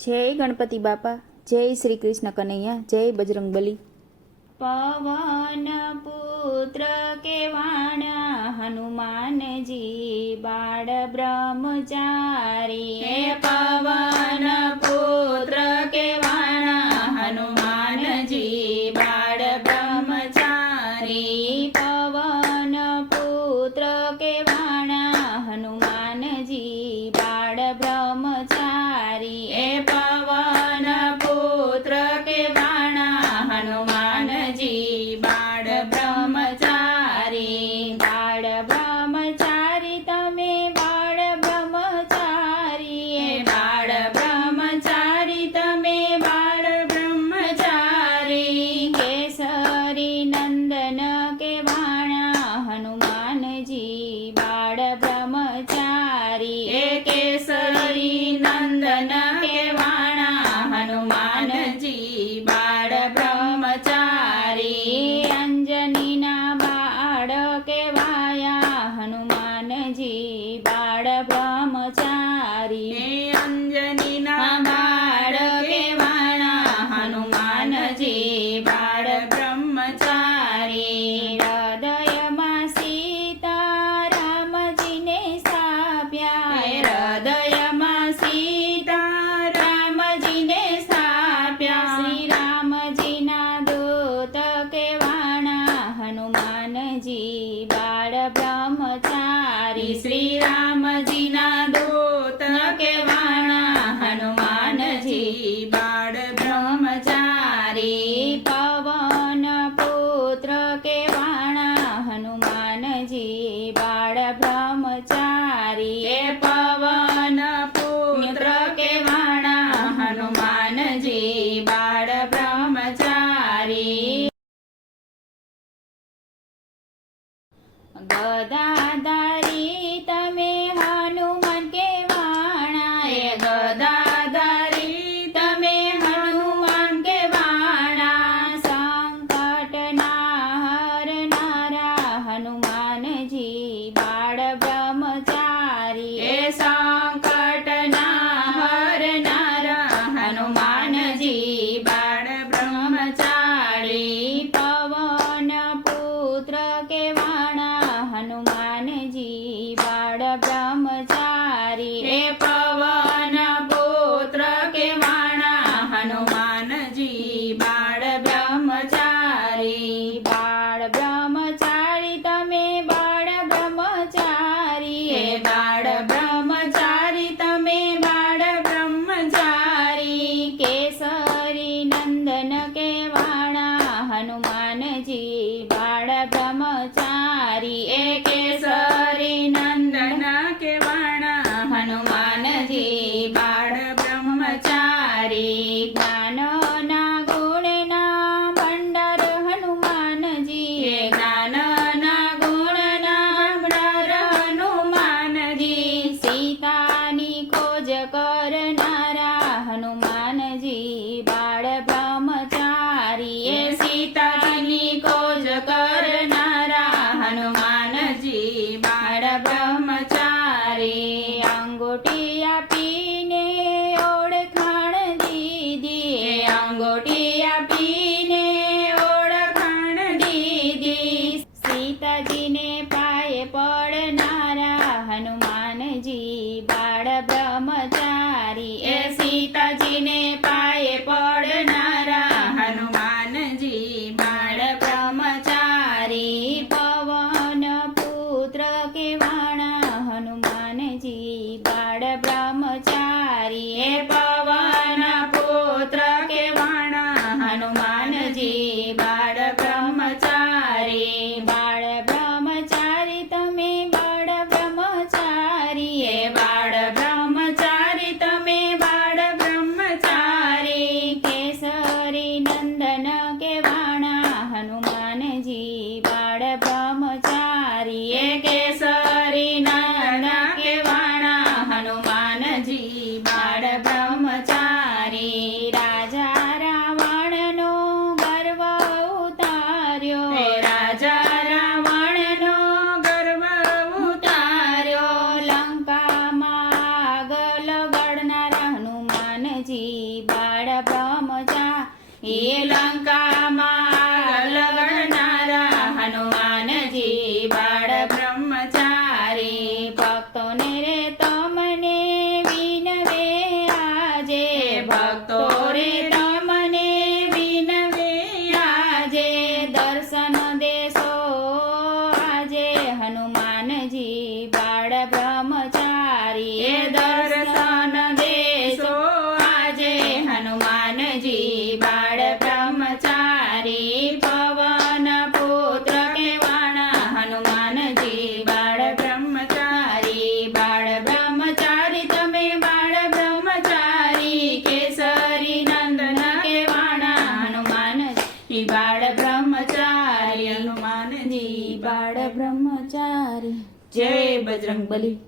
જય ગણપતિ બાપા, જય શ્રી કૃષ્ણ કનૈયા, જય બજરંગબલી. પવન પુત્ર કેવાણા હનુમાનજી બાળ બ્રહ્મચારી. હે પવન પુત્ર કેવાણા હનુમાનજી બાળ બ્રહ્મચારી. પવન પુત્ર કેવાણા હનુમાનજી બાળ બ્રહ્મચારી. હે પવન પુત્ર કેવાણા હનુમાનજી બાળ બ્રહ્મચારી. બાળ બ્રહ્મચારી તમે બાળ બ્રહ્મચારી. હે બાળ બ્રહ્મચારી તમે બાળ બ્રહ્મચારી. કેસરી નંદન કેવાણા હનુમાનજી બાળ બ્રહ્મચારી. હે કેસરી નંદન કેવાણા હનુમાનજી બાળ બ્રહ્મચારી. અંજનીના બાળ કેવાયા હનુમાનજી બાળ બ્રહ્મચારી. હે અંજનીના બાળ કેવાણા હનુમાનજી બાળ બ્રહ્મચારી. હૃદયમાં સીતારામજીને સ્થાપ્યા. હે હૃદયમાં સીતારામજીને સ્થાપ્યા. શ્રી રામજીના દૂત કેવાણા હનુમાનજી બાળ બ્રહ્મચારી. શ્રી રામજીના દૂત કેવાણા હનુમાનજી બાળ બ્રહ્મચારી. પવન પુત્ર કેવાણા હનુમાનજી બાળ બ્રહ્મચારી. હે પવન પુત્ર કેવાણા હનુમાનજી બાળ બ્રહ્મચારી. ગદાધારી તમે હનુમાન કેવાણા. હે ગદાધારી તમે હનુમાન કેવાણા. સંકટના હરનારા હનુમાનજી બાળ બ્રહ્મચારી. હે સંકટના હરનારા હનુમાનજી બાળ બ્રહ્મચારી. પવન પુત્ર કેવાણા હનુમાનજી બાળ બ્રહ્મચારી. હે પવન પુત્ર કેવાણા હનુમાનજી બાળ બ્રહ્મચારી. બાળ બ્રહ્મચારી તમે બાળ બ્રહ્મચારી. હે બાળ બ્રહ્મચારી તમે બાળ બ્રહ્મચારી. કેસરી નંદન કેવાણા હનુમાનજી બાળ બ્રહ્મચારી. હે કેસરી નંદન કેવાણા હનુમાનજી બાળ બ્રહ્મચારી. જ્ઞાનના ગુણના ભંડાર હનુમાનજી. હે જ્ઞાનના ગુણના ભંડાર હનુમાનજી. સીતાની ખોજ કરનારા હનુમાનજી બાળ બ્રહ્મચારી. હે સીતાજીની ખોજ કરનારા હનુમાનજી બાળ બ્રહ્મચારી. અંગૂઠી આપીને ઓળખાણ દીધી. હે અંગૂઠી આપીને ઓળખાણ દીધી. સીતાજીને પાયે પડનારા હનુમાનજી બાળ બ્રહ્મચારી. હે સીતાજીને પાયે પડનારા હનુમાનજી બાળ બ્રહ્મચારી. પવન પુત્ર કેવાણા હનુમાનજી બાળ બ્રહ્મચારી. હે પવન પુત્ર કેવાણા હનુમાનજી બાળ બ્રહ્મચારી. બાળ બ્રહ્મચારી તમે બાળ બ્રહ્મચારી. હે બાળ બ્રહ્મચારી તમે બાળ બ્રહ્મચારી. કેસરી નંદન કેવાણા હનુમાનજી બાળ બ્રહ્મચારી. હે કેસરી નંદન કેવાણા હનુમાનજી બાળ બ્રહ્મચારી. રાજા રાવણનો ગર્વ ઉતાર્યો. હે રાજા રાવણનો ગર્વ જય બજરંગ બલી.